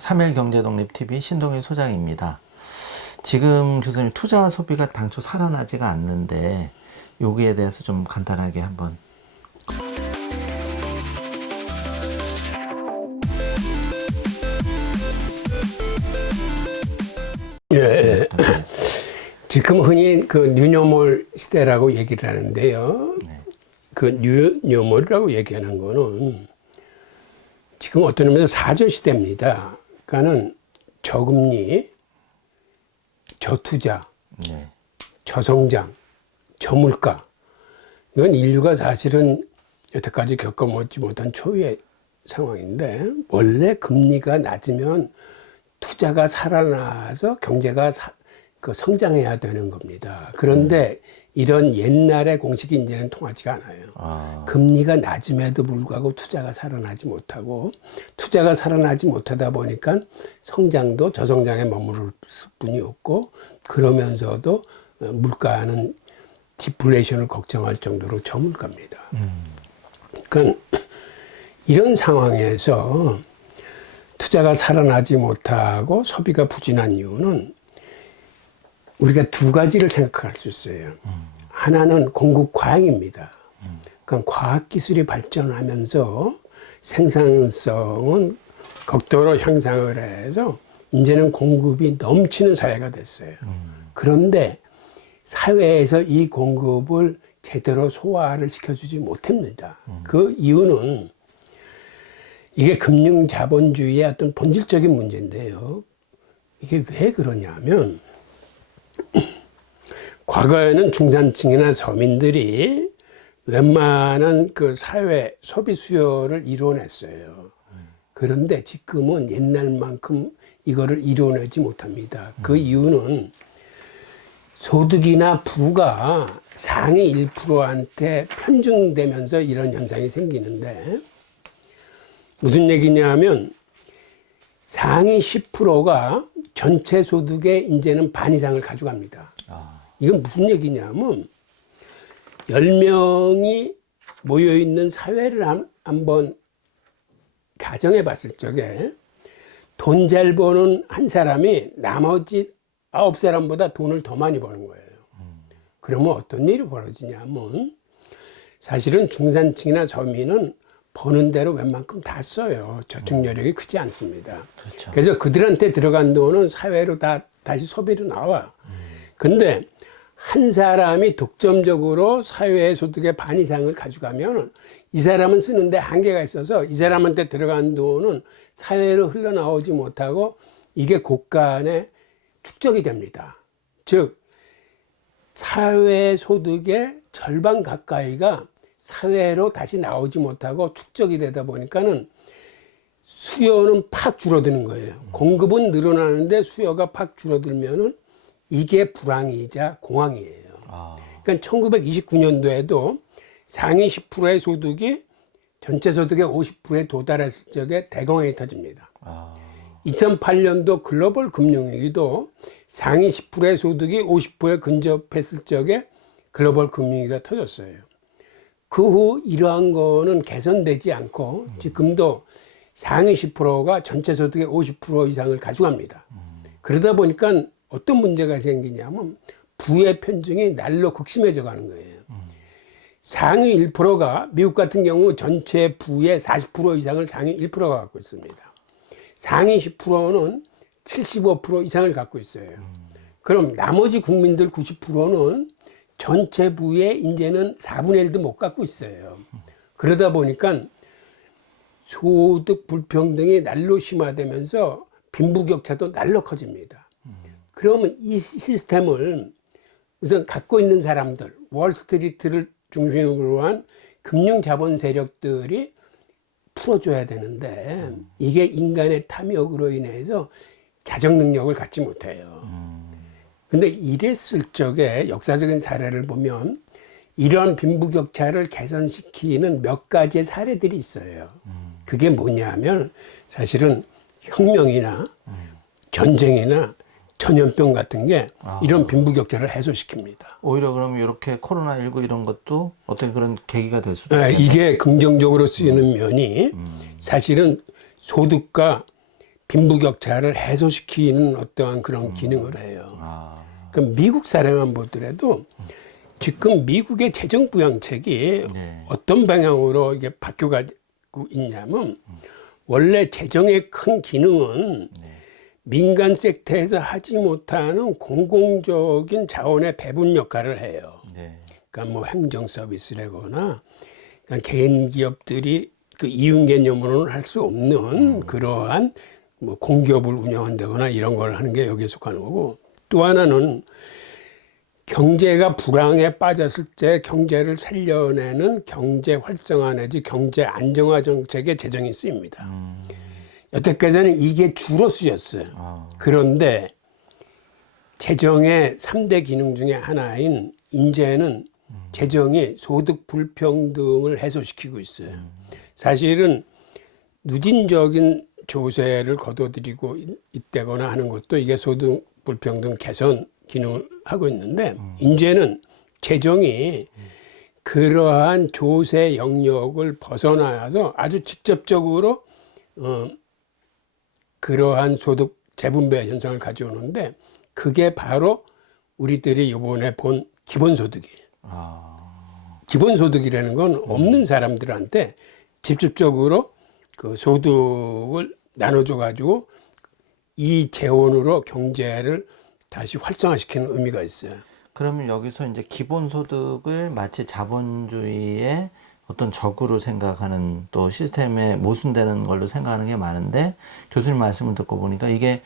3.1경제독립TV 신동일 소장입니다. 지금 교수님 투자와 소비가 당초 살아나지가 않는데 여기에 대해서 좀 간단하게 한번. 예. 지금 흔히 그 뉴노멀 시대라고 얘기를 하는데요. 네. 그 뉴노멀이라고 얘기하는 거는 지금 어떤 의미에서 사저 시대입니다. 그러니까는 저금리, 저투자, 네. 저성장, 저물가. 이건 인류가 사실은 여태까지 겪어보지 못한 초유의 상황인데, 원래 금리가 낮으면 투자가 살아나서 경제가 성장해야 되는 겁니다. 그런데 이런 옛날의 공식이 이제는 통하지가 않아요. 금리가 낮음에도 불구하고 투자가 살아나지 못하고, 투자가 살아나지 못하다 보니까 성장도 저성장에 머무를 뿐이 없고, 그러면서도 물가는 디플레이션을 걱정할 정도로 저물가입니다. 그러니까 이런 상황에서 투자가 살아나지 못하고 소비가 부진한 이유는 우리가 두 가지를 생각할 수 있어요. 하나는 공급 과잉입니다. 그러니까 과학기술이 발전하면서 생산성은 극도로 향상을 해서 이제는 공급이 넘치는 사회가 됐어요. 그런데 사회에서 이 공급을 제대로 소화를 시켜주지 못합니다. 그 이유는 이게 금융자본주의의 어떤 본질적인 문제인데요. 이게 왜 그러냐면 과거에는 중산층이나 서민들이 웬만한 그 사회 소비 수요를 이뤄냈어요. 그런데 지금은 옛날만큼 이거를 이뤄내지 못합니다. 그 이유는 소득이나 부가 상위 1%한테 편중되면서 이런 현상이 생기는데, 무슨 얘기냐면 상위 10%가 전체 소득의 이제는 반 이상을 가져갑니다. 이건 무슨 얘기냐면 10명이 모여있는 사회를 한번 가정해 봤을 적에 돈 잘 버는 한 사람이 나머지 9사람보다 돈을 더 많이 버는 거예요. 그러면 어떤 일이 벌어지냐면 사실은 중산층이나 서민은 버는 대로 웬만큼 다 써요. 저축 여력이 크지 않습니다. 그렇죠. 그래서 그들한테 들어간 돈은 사회로 다시 소비로 나와. 근데 한 사람이 독점적으로 사회의 소득의 반 이상을 가져가면 이 사람은 쓰는데 한계가 있어서 이 사람한테 들어간 돈은 사회로 흘러나오지 못하고 이게 곳간에 축적이 됩니다. 즉 사회 소득의 절반 가까이가 사회로 다시 나오지 못하고 축적이 되다 보니까는 수요는 팍 줄어드는 거예요. 공급은 늘어나는데 수요가 팍 줄어들면은 이게 불황이자 공황이에요. 그러니까 1929년도에도 상위 10%의 소득이 전체 소득의 50%에 도달했을 적에 대공황이 터집니다. 2008년도 글로벌 금융위기도 상위 10%의 소득이 50%에 근접했을 적에 글로벌 금융위기가 터졌어요. 그 후 이러한 거는 개선되지 않고 지금도 상위 10%가 전체 소득의 50% 이상을 가져갑니다. 그러다 보니까 어떤 문제가 생기냐면 부의 편중이 날로 극심해져 가는 거예요. 상위 1%가 미국 같은 경우 전체 부의 40% 이상을 상위 1%가 갖고 있습니다. 상위 10%는 75% 이상을 갖고 있어요. 그럼 나머지 국민들 90%는 전체 부의 이제는 4분의 1도 못 갖고 있어요. 그러다 보니까 소득 불평등이 날로 심화되면서 빈부격차도 날로 커집니다. 그러면 이 시스템을 우선 갖고 있는 사람들, 월스트리트를 중심으로 한 금융자본 세력들이 풀어줘야 되는데 이게 인간의 탐욕으로 인해서 자정 능력을 갖지 못해요. 근데 이랬을 적에 역사적인 사례를 보면 이러한 빈부격차를 개선시키는 몇 가지의 사례들이 있어요. 그게 뭐냐면 사실은 혁명이나 전쟁이나 전염병 같은 게 이런 빈부격차를 해소시킵니다. 오히려 그러면 이렇게 코로나19 이런 것도 어떤 그런 계기가 될 수도 있겠네요. 이게 긍정적으로 쓰이는 면이 사실은 소득과 빈부격차를 해소시키는 어떠한 그런 기능을 해요. 그럼 미국 사례만 보더라도 지금 미국의 재정 부양책이 네. 어떤 방향으로 이게 바뀌어가고 있냐면 원래 재정의 큰 기능은 민간 섹터에서 하지 못하는 공공적인 자원의 배분 역할을 해요. 네. 그러니까 뭐 행정 서비스라거나 그러니까 개인 기업들이 그 이윤 개념으로는 할 수 없는 그러한 뭐 공기업을 운영한다거나 이런 걸 하는 게 여기에 속하는 거고, 또 하나는 경제가 불황에 빠졌을 때 경제를 살려내는 경제 활성화 내지 경제 안정화 정책에 재정이 쓰입니다. 여태까지는 이게 주로 쓰였어요. 그런데 재정의 3대 기능 중에 하나인 이제는 재정이 소득 불평등을 해소시키고 있어요. 사실은 누진적인 조세를 거둬들이고 있다거나 하는 것도 이게 소득 불평등 개선 기능을 하고 있는데, 이제는 재정이 그러한 조세 영역을 벗어나서 아주 직접적으로 그러한 소득 재분배 현상을 가져오는데, 그게 바로 우리들이 이번에 본 기본소득이에요. 기본소득이라는 건 없는 사람들한테 직접적으로 그 소득을 나눠줘 가지고 이 재원으로 경제를 다시 활성화시키는 의미가 있어요. 그러면 여기서 이제 기본소득을 마치 자본주의의 어떤 적으로 생각하는, 또 시스템에 모순되는 걸로 생각하는 게 많은데, 교수님 말씀을 듣고 보니까 이게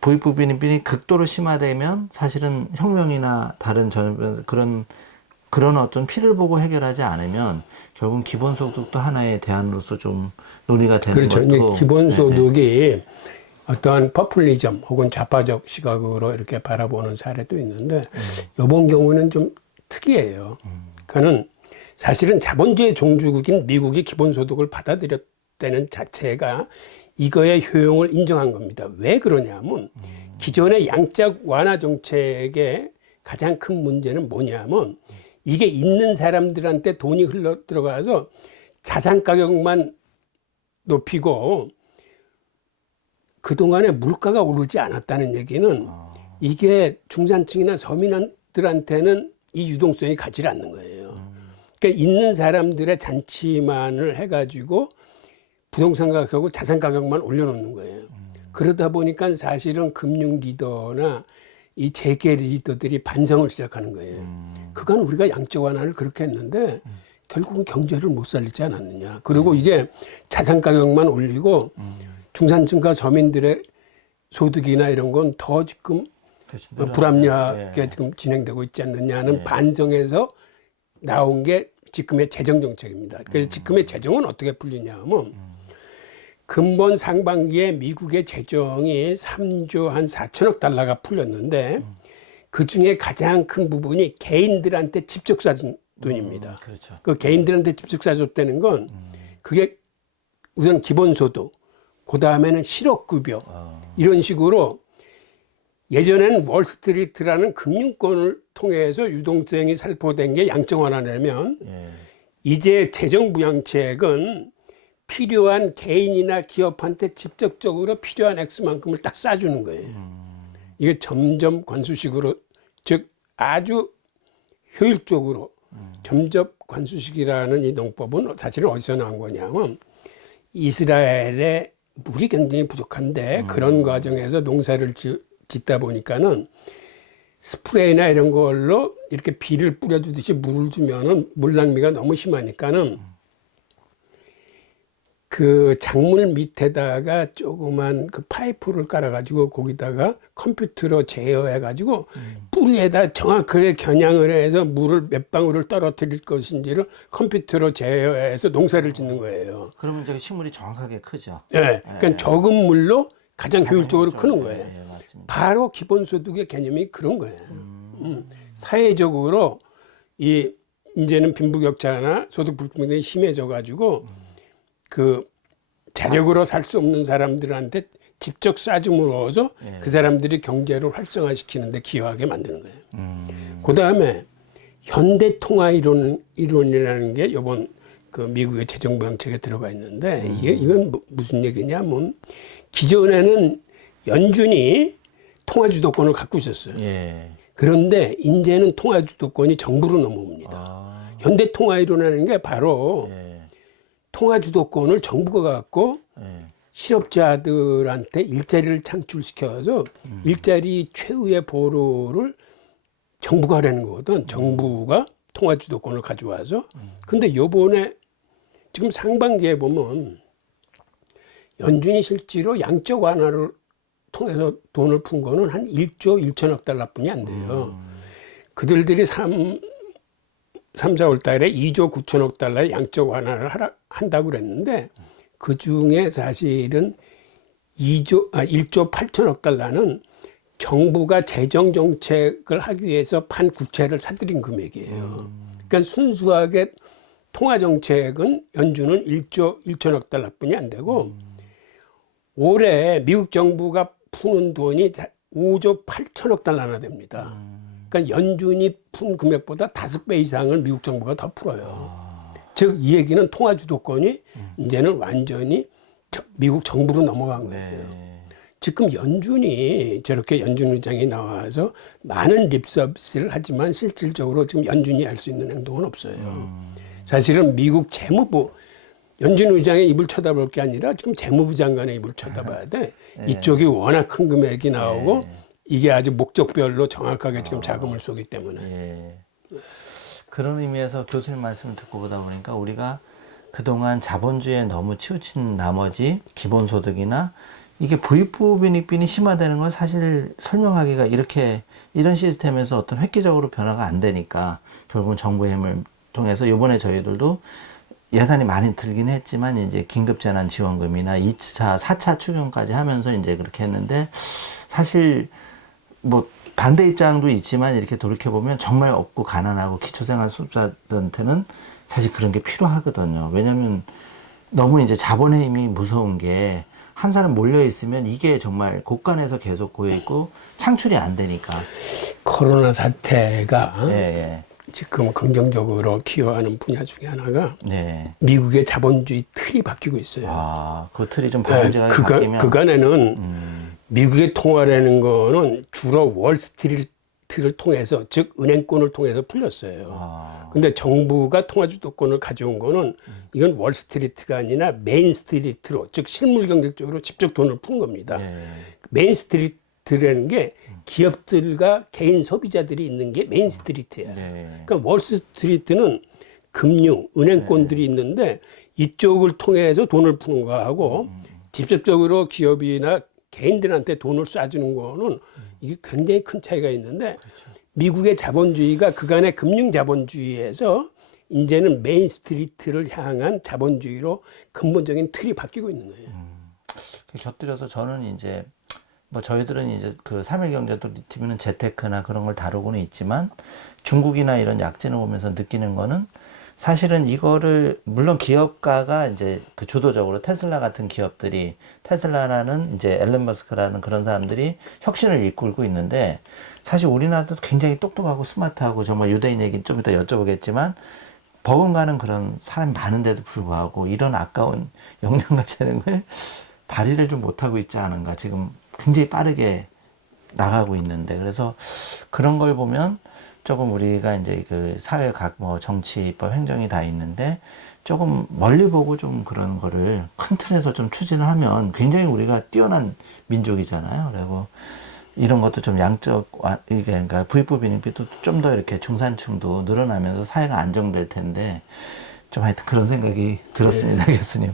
부익부 빈익빈이 극도로 심화되면 사실은 혁명이나 다른 그런 어떤 피를 보고 해결하지 않으면 결국은 기본소득도 하나의 대안으로서 좀 논의가 되는 그렇죠. 것도. 기본소득이 어떠한 퍼플리즘 혹은 좌파적 시각으로 이렇게 바라보는 사례도 있는데, 이번 경우는 좀 특이해요. 그는 사실은 자본주의 종주국인 미국이 기본소득을 받아들였다는 자체가 이거의 효용을 인정한 겁니다. 왜 그러냐면 기존의 양적 완화 정책의 가장 큰 문제는 뭐냐면 이게 있는 사람들한테 돈이 흘러 들어가서 자산 가격만 높이고 그동안에 물가가 오르지 않았다는 얘기는 이게 중산층이나 서민들한테는 이 유동성이 가지 않는 거예요. 그러니까 있는 사람들의 잔치만을 해가지고 부동산 가격하고 자산 가격만 올려놓는 거예요. 그러다 보니까 사실은 금융 리더나 이 재계 리더들이 반성을 시작하는 거예요. 그간 우리가 양적 완화를 그렇게 했는데 결국은 경제를 못 살리지 않았느냐. 그리고 이게 자산 가격만 올리고 중산층과 서민들의 소득이나 이런 건 더 지금 불합리하게 지금 진행되고 있지 않느냐는 반성에서 나온 게 지금의 재정 정책입니다. 그래서 지금의 재정은 어떻게 풀리냐 하면 근본 상반기에 미국의 재정이 3조 한 4천억 달러가 풀렸는데 그 중에 가장 큰 부분이 개인들한테 직접 쏴준 돈입니다. 그렇죠. 그 개인들한테 직접 쏴줬다는 건 그게 우선 기본소득, 그 다음에는 실업급여 이런 식으로 예전에는 월스트리트라는 금융권을 통해서 유동성이 살포된 게 양적 완화냐면 이제 재정부양책은 필요한 개인이나 기업한테 직접적으로 필요한 액수만큼을 딱 쏴주는 거예요. 이게 점점 관수식으로, 즉 아주 효율적으로 점점 관수식이라는 이 농법은 사실은 어디서 나온 거냐면 이스라엘의 물이 굉장히 부족한데 그런 과정에서 농사를 짓다 보니까는 스프레이나 이런 걸로 이렇게 비를 뿌려주듯이 물을 주면은 물 낭비가 너무 심하니까는 그 작물 밑에다가 조그만 그 파이프를 깔아가지고 거기다가 컴퓨터로 제어해가지고 뿌리에다 정확하게 겨냥을 해서 물을 몇 방울을 떨어뜨릴 것인지를 컴퓨터로 제어해서 농사를 짓는 거예요. 그러면 이제 식물이 정확하게 크죠. 네, 그러니까 적은 물로 가장 효율적으로 크는 거예요. 맞습니다. 바로 기본소득의 개념이 그런 거예요. 사회적으로 이제는 빈부격차나 소득 불평등이 심해져가지고 그 자력으로 살 수 없는 사람들한테 직접 쏴줌으로써 그 사람들이 경제를 활성화시키는데 기여하게 만드는 거예요. 그 다음에 현대 통화 이론이라는 게 이번 그 미국의 재정부양책에 들어가 있는데 이건 무슨 얘기냐면 기존에는 연준이 통화 주도권을 갖고 있었어요. 예. 그런데 이제는 통화 주도권이 정부로 넘어옵니다. 아, 현대 통화 이론이라는 게 바로 예. 통화 주도권을 정부가 갖고 예. 실업자들한테 일자리를 창출시켜서 일자리 최후의 보루를 정부가 하려는 거거든. 정부가 통화 주도권을 가져와서. 근데 요번에 지금 상반기에 보면 연준이 실제로 양적 완화를 통해서 돈을 푼 거는 한 1조 1천억 달러뿐이 안 돼요. 그들이 3, 4월 달에 2조 9천억 달러의 양적 완화를 한다고 그랬는데 그 중에 사실은 1조 8천억 달러는 정부가 재정 정책을 하기 위해서 판 국채를 사들인 금액이에요. 그러니까 순수하게 통화 정책은 연준은 1조 1천억 달러뿐이 안 되고 올해 미국 정부가 푸는 돈이 5조 8천억 달러나 됩니다. 그러니까 연준이 푼 금액보다 5배 이상을 미국 정부가 더 풀어요. 즉 이 얘기는 통화 주도권이 이제는 완전히 미국 정부로 넘어간 거예요. 네. 지금 연준이 저렇게 연준 의장이 나와서 많은 립 서비스를 하지만 실질적으로 지금 연준이 할 수 있는 행동은 없어요. 사실은 미국 재무부 연준 의장의 입을 쳐다볼 게 아니라 지금 재무부 장관의 입을 쳐다봐야 돼. 이쪽이 워낙 큰 금액이 나오고 이게 아주 목적별로 정확하게 지금 자금을 쏘기 때문에. 예. 그런 의미에서 교수님 말씀을 듣고 보다 보니까 우리가 그동안 자본주의에 너무 치우친 나머지 기본소득이나 이게 부익부 빈익빈이 심화되는 건 사실 설명하기가 이런 시스템에서 어떤 획기적으로 변화가 안 되니까 결국은 정부의 힘을 통해서 이번에 저희들도 예산이 많이 들긴 했지만 이제 긴급재난지원금이나 2차, 4차 추경까지 하면서 이제 그렇게 했는데 사실 뭐 반대 입장도 있지만 이렇게 돌이켜보면 정말 없고 가난하고 기초생활 수급자들한테는 사실 그런 게 필요하거든요. 왜냐면 너무 이제 자본의 힘이 무서운 게 한 사람 몰려 있으면 이게 정말 곳간에서 계속 고여 있고 창출이 안 되니까. 코로나 사태가 예, 예. 지금 긍정적으로 기여하는 분야 중에 하나가 네. 미국의 자본주의 틀이 바뀌고 있어요. 아, 그 틀이 좀 바람직하게 바뀌면. 그간에는 미국의 통화라는 거는 주로 월스트리트를 통해서, 즉 은행권을 통해서 풀렸어요. 아, 근데 정부가 통화 주도권을 가져온 거는 이건 월스트리트가 아니라 메인스트리트로, 즉 실물 경제적으로 직접 돈을 푼 겁니다. 예. 메인스트리트라는 게 기업들과 개인 소비자들이 있는 게 메인스트리트예요. 네. 그러니까 월스트리트는 금융, 은행권들이 있는데 이쪽을 통해서 돈을 푸는 거하고 직접적으로 기업이나 개인들한테 돈을 쏴주는 거는 이게 굉장히 큰 차이가 있는데 미국의 자본주의가 그간의 금융 자본주의에서 이제는 메인스트리트를 향한 자본주의로 근본적인 틀이 바뀌고 있는 거예요. 곁들여서 저는 이제 뭐 저희들은 이제 그 3일 경제도 TV는 재테크나 그런 걸 다루고는 있지만 중국이나 이런 약진을 보면서 느끼는 거는 사실은 이거를 물론 기업가가 이제 그 주도적으로 테슬라 같은 기업들이 테슬라라는 이제 앨런 머스크라는 그런 사람들이 혁신을 이끌고 있는데 사실 우리나라도 굉장히 똑똑하고 스마트하고 정말 유대인 얘기는 좀 이따 여쭤보겠지만 버금가는 그런 사람이 많은데도 불구하고 이런 아까운 역량과 재능을 발휘를 좀 못하고 있지 않은가 지금 굉장히 빠르게 나가고 있는데 그래서 그런 걸 보면 조금 우리가 이제 그 사회 각 뭐 정치, 입법, 행정이 다 있는데 조금 멀리 보고 좀 그런 거를 큰 틀에서 좀 추진을 하면 굉장히 우리가 뛰어난 민족이잖아요. 그리고 이런 것도 좀 양적, 이게 그러니까 부익부 빈익빈도 좀 더 이렇게 중산층도 늘어나면서 사회가 안정될 텐데 좀 하여튼 그런 생각이 들었습니다, 교수님.